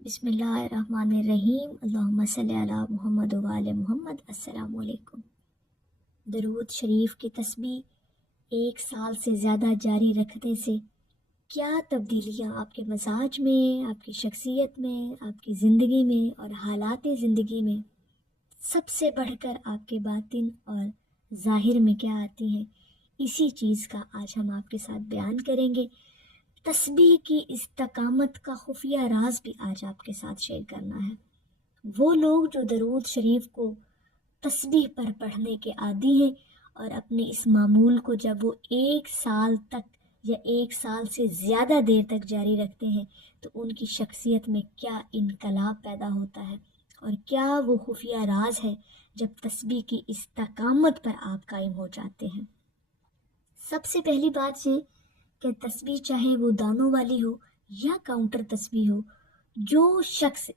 بسم اللہ الرحمن الرحیم، اللہم صلی علی محمد و آل محمد۔ السلام علیکم۔ درود شریف کی تسبیح 1 سال سے زیادہ جاری رکھنے سے کیا تبدیلیاں آپ کے مزاج میں، آپ کی شخصیت میں، آپ کی زندگی میں اور حالات زندگی میں سب سے بڑھ کر آپ کے باطن اور ظاہر میں کیا آتی ہیں، اسی چیز کا آج ہم آپ کے ساتھ بیان کریں گے۔ تسبیح کی استقامت کا خفیہ راز بھی آج آپ کے ساتھ شیئر کرنا ہے۔ وہ لوگ جو درود شریف کو تسبیح پر پڑھنے کے عادی ہیں اور اپنے اس معمول کو جب وہ 1 سال تک یا 1 سال سے زیادہ دیر تک جاری رکھتے ہیں تو ان کی شخصیت میں کیا انقلاب پیدا ہوتا ہے اور کیا وہ خفیہ راز ہے جب تسبیح کی استقامت پر آپ قائم ہو جاتے ہیں۔ سب سے پہلی بات یہ کہ تسبیح چاہے وہ دانوں والی ہو یا کاؤنٹر تسبیح ہو، جو شخص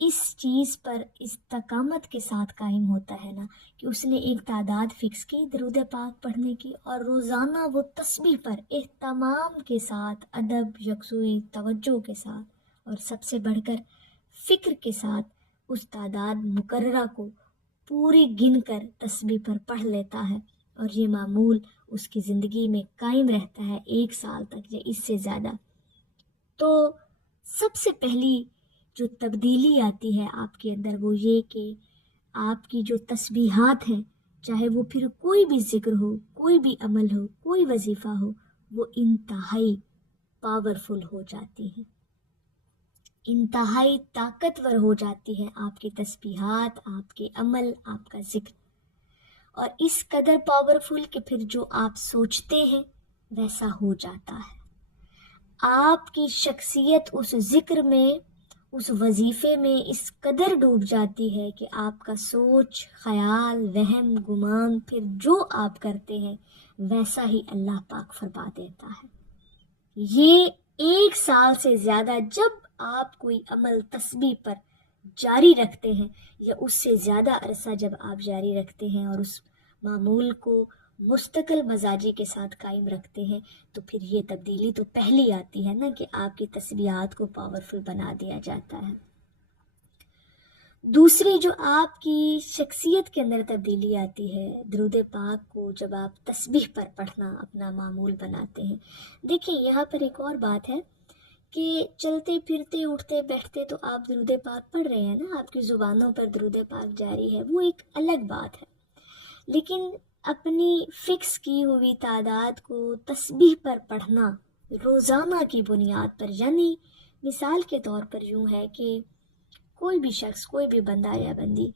اس چیز پر استقامت کے ساتھ قائم ہوتا ہے نا کہ اس نے ایک تعداد فکس کی درود پاک پڑھنے کی اور روزانہ وہ تسبیح پر اہتمام کے ساتھ، ادب، یکسوئی، توجہ کے ساتھ اور سب سے بڑھ کر فکر کے ساتھ اس تعداد مقررہ کو پوری گن کر تسبیح پر پڑھ لیتا ہے اور یہ معمول اس کی زندگی میں قائم رہتا ہے 1 سال تک یا اس سے زیادہ، تو سب سے پہلی جو تبدیلی آتی ہے آپ کے اندر وہ یہ کہ آپ کی جو تسبیحات ہیں، چاہے وہ پھر کوئی بھی ذکر ہو، کوئی بھی عمل ہو، کوئی وظیفہ ہو، وہ انتہائی پاورفل ہو جاتی ہیں، انتہائی طاقتور ہو جاتی ہے آپ کی تسبیحات، آپ کے عمل، آپ کا ذکر، اور اس قدر پاورفل کہ پھر جو آپ سوچتے ہیں ویسا ہو جاتا ہے۔ آپ کی شخصیت اس ذکر میں، اس وظیفے میں اس قدر ڈوب جاتی ہے کہ آپ کا سوچ، خیال، وہم، گمان پھر جو آپ کرتے ہیں ویسا ہی اللہ پاک فرما دیتا ہے۔ یہ 1 سال سے زیادہ جب آپ کوئی عمل تسبیح پر جاری رکھتے ہیں یا اس سے زیادہ عرصہ جب آپ جاری رکھتے ہیں اور اس معمول کو مستقل مزاجی کے ساتھ قائم رکھتے ہیں تو پھر یہ تبدیلی تو پہلی آتی ہے نا کہ آپ کی تسبیحات کو پاورفل بنا دیا جاتا ہے۔ دوسری جو آپ کی شخصیت کے اندر تبدیلی آتی ہے، درود پاک کو جب آپ تسبیح پر پڑھنا اپنا معمول بناتے ہیں۔ دیکھیں یہاں پر ایک اور بات ہے کہ چلتے پھرتے اٹھتے بیٹھتے تو آپ درود پاک پڑھ رہے ہیں نا، آپ کی زبانوں پر درود پاک جاری ہے، وہ ایک الگ بات ہے، لیکن اپنی فکس کی ہوئی تعداد کو تسبیح پر پڑھنا روزانہ کی بنیاد پر، یعنی مثال کے طور پر یوں ہے کہ کوئی بھی شخص، کوئی بھی بندہ یا بندی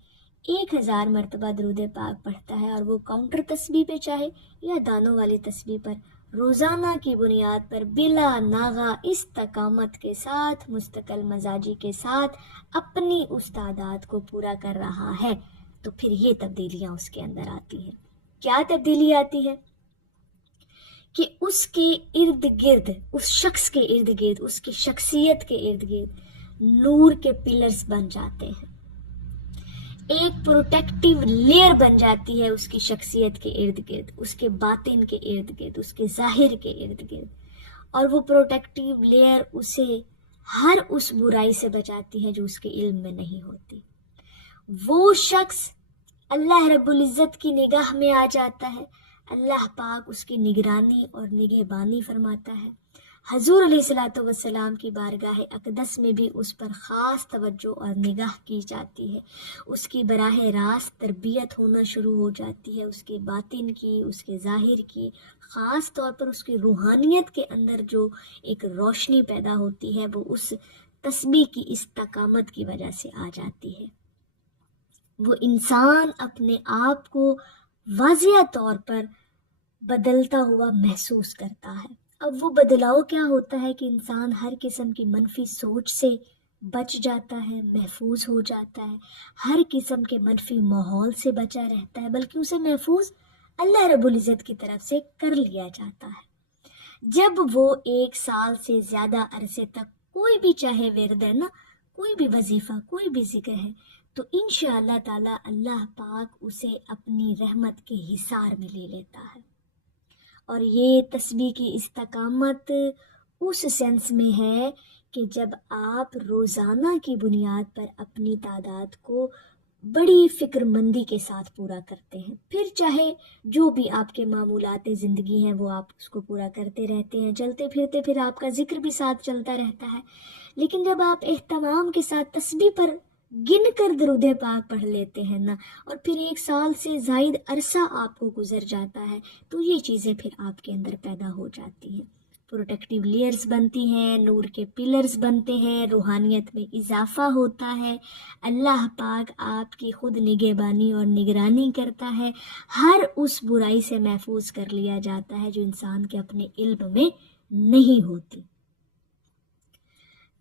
1000 مرتبہ درود پاک پڑھتا ہے اور وہ کاؤنٹر تسبیح پہ چاہے یا دانوں والی تسبیح پر روزانہ کی بنیاد پر بلا ناغہ استقامت کے ساتھ، مستقل مزاجی کے ساتھ اپنی اس تعداد کو پورا کر رہا ہے تو پھر یہ تبدیلیاں اس کے اندر آتی ہیں۔ کیا تبدیلی آتی ہے کہ اس کے ارد گرد، اس شخص کے ارد گرد، اس کی شخصیت کے ارد گرد نور کے پلرز بن جاتے ہیں، ایک پروٹیکٹیو لیئر بن جاتی ہے اس کی شخصیت کے ارد گرد، اس کے باطن کے ارد گرد، اس کے ظاہر کے ارد گرد، اور وہ پروٹیکٹیو لیئر اسے ہر اس برائی سے بچاتی ہے جو اس کے علم میں نہیں ہوتی۔ وہ شخص اللہ رب العزت کی نگاہ میں آ جاتا ہے، اللہ پاک اس کی نگرانی اور نگہبانی فرماتا ہے، حضور علیہ الصلوۃ والسلام کی بارگاہ اقدس میں بھی اس پر خاص توجہ اور نگاہ کی جاتی ہے، اس کی براہ راست تربیت ہونا شروع ہو جاتی ہے، اس کے باطن کی، اس کے ظاہر کی، خاص طور پر اس کی روحانیت کے اندر جو ایک روشنی پیدا ہوتی ہے وہ اس تسبیح کی استقامت کی وجہ سے آ جاتی ہے۔ وہ انسان اپنے آپ کو واضح طور پر بدلتا ہوا محسوس کرتا ہے۔ اب وہ بدلاؤ کیا ہوتا ہے کہ انسان ہر قسم کی منفی سوچ سے بچ جاتا ہے، محفوظ ہو جاتا ہے، ہر قسم کے منفی ماحول سے بچا رہتا ہے، بلکہ اسے محفوظ اللہ رب العزت کی طرف سے کر لیا جاتا ہے۔ جب وہ 1 سال سے زیادہ عرصے تک کوئی بھی چاہے ورد ہے نا، کوئی بھی وظیفہ، کوئی بھی ذکر ہے تو انشاءاللہ تعالی اللہ پاک اسے اپنی رحمت کے حصار میں لے لیتا ہے۔ اور یہ تسبیح کی استقامت اس سینس میں ہے کہ کہ جب آپ روزانہ کی بنیاد پر اپنی تعداد کو بڑی فکر مندی کے ساتھ پورا کرتے ہیں، پھر چاہے جو بھی آپ کے معمولات زندگی ہیں وہ آپ اس کو پورا کرتے رہتے ہیں، چلتے پھرتے پھر آپ کا ذکر بھی ساتھ چلتا رہتا ہے، لیکن جب آپ اہتمام کے ساتھ تسبیح پر گن کر درود پاک پڑھ لیتے ہیں نا، اور پھر 1 سال سے زائد عرصہ آپ کو گزر جاتا ہے، تو یہ چیزیں پھر آپ کے اندر پیدا ہو جاتی ہیں، پروٹیکٹیو لیئرز بنتی ہیں، نور کے پلرز بنتے ہیں، روحانیت میں اضافہ ہوتا ہے، اللہ پاک آپ کی خود نگہبانی اور نگرانی کرتا ہے، ہر اس برائی سے محفوظ کر لیا جاتا ہے جو انسان کے اپنے علم میں نہیں ہوتی۔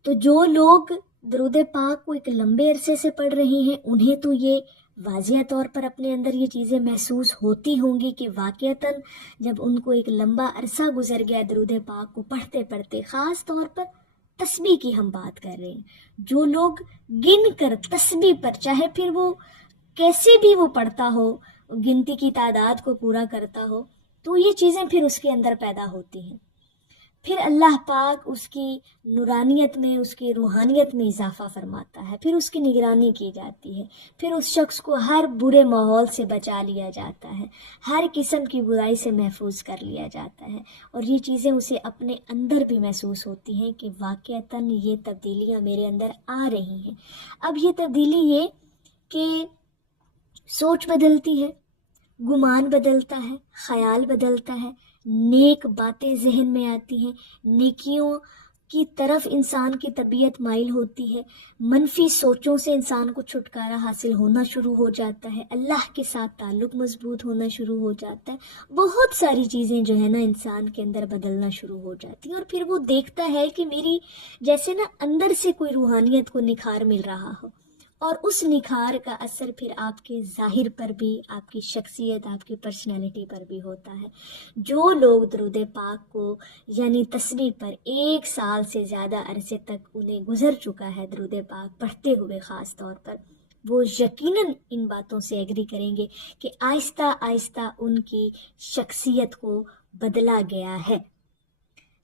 تو جو لوگ درود پاک کو ایک لمبے عرصے سے پڑھ رہے ہیں انہیں تو یہ واضح طور پر اپنے اندر یہ چیزیں محسوس ہوتی ہوں گی کہ واقعتاً جب ان کو ایک لمبا عرصہ گزر گیا درود پاک کو پڑھتے پڑھتے، خاص طور پر تسبیح کی ہم بات کر رہے ہیں، جو لوگ گن کر تسبیح پر، چاہے پھر وہ کیسے بھی وہ پڑھتا ہو، گنتی کی تعداد کو پورا کرتا ہو، تو یہ چیزیں پھر اس کے اندر پیدا ہوتی ہیں، پھر اللہ پاک اس کی نورانیت میں، اس کی روحانیت میں اضافہ فرماتا ہے، پھر اس کی نگرانی کی جاتی ہے، پھر اس شخص کو ہر برے ماحول سے بچا لیا جاتا ہے، ہر قسم کی برائی سے محفوظ کر لیا جاتا ہے، اور یہ چیزیں اسے اپنے اندر بھی محسوس ہوتی ہیں کہ واقعتاً یہ تبدیلیاں میرے اندر آ رہی ہیں۔ اب یہ تبدیلی یہ کہ سوچ بدلتی ہے، گمان بدلتا ہے، خیال بدلتا ہے، نیک باتیں ذہن میں آتی ہیں، نیکیوں کی طرف انسان کی طبیعت مائل ہوتی ہے، منفی سوچوں سے انسان کو چھٹکارا حاصل ہونا شروع ہو جاتا ہے، اللہ کے ساتھ تعلق مضبوط ہونا شروع ہو جاتا ہے، بہت ساری چیزیں جو ہے نا انسان کے اندر بدلنا شروع ہو جاتی ہیں، اور پھر وہ دیکھتا ہے کہ میری جیسے نا اندر سے کوئی روحانیت کو نکھار مل رہا ہو، اور اس نکھار کا اثر پھر آپ کے ظاہر پر بھی، آپ کی شخصیت، آپ کی پرسنالٹی پر بھی ہوتا ہے۔ جو لوگ درود پاک کو یعنی تسبیح پر 1 سال سے زیادہ عرصے تک انہیں گزر چکا ہے درود پاک پڑھتے ہوئے، خاص طور پر وہ یقیناً ان باتوں سے ایگری کریں گے کہ آہستہ آہستہ ان کی شخصیت کو بدلا گیا ہے،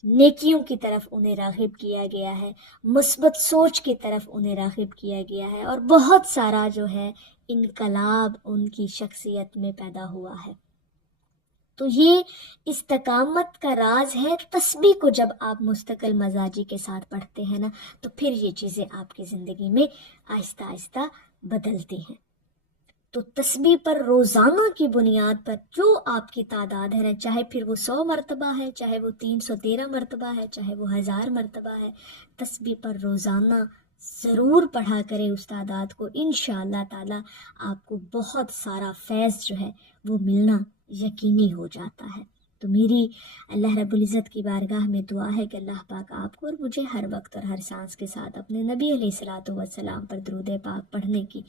نیکیوں کی طرف انہیں راغب کیا گیا ہے، مثبت سوچ کی طرف انہیں راغب کیا گیا ہے، اور بہت سارا جو ہے انقلاب ان کی شخصیت میں پیدا ہوا ہے۔ تو یہ استقامت کا راز ہے، تسبیح کو جب آپ مستقل مزاجی کے ساتھ پڑھتے ہیں نا، تو پھر یہ چیزیں آپ کی زندگی میں آہستہ آہستہ بدلتی ہیں۔ تو تسبیح پر روزانہ کی بنیاد پر جو آپ کی تعداد ہے، چاہے پھر وہ 100 مرتبہ ہے، چاہے وہ 313 مرتبہ ہے، چاہے وہ 1000 مرتبہ ہے، تسبیح پر روزانہ ضرور پڑھا کریں اس تعداد کو، انشاءاللہ تعالی آپ کو بہت سارا فیض جو ہے وہ ملنا یقینی ہو جاتا ہے۔ تو میری اللہ رب العزت کی بارگاہ میں دعا ہے کہ اللہ پاک آپ کو اور مجھے ہر وقت اور ہر سانس کے ساتھ اپنے نبی علیہ الصلوۃ والسلام پر درود پاک پڑھنے کی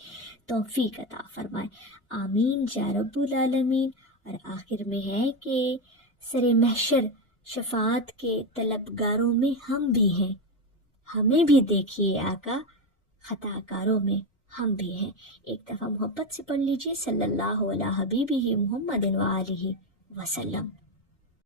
توفیق عطا فرمائے، آمین یا رب العالمین۔ اور آخر میں ہے کہ سر محشر شفاعت کے طلبگاروں میں ہم بھی ہیں، ہمیں بھی دیکھیے آقا، خطا کاروں میں ہم بھی ہیں۔ ایک دفعہ محبت سے پڑھ لیجئے، صلی اللہ علیہ حبیبہ محمد وآلہ وسلم۔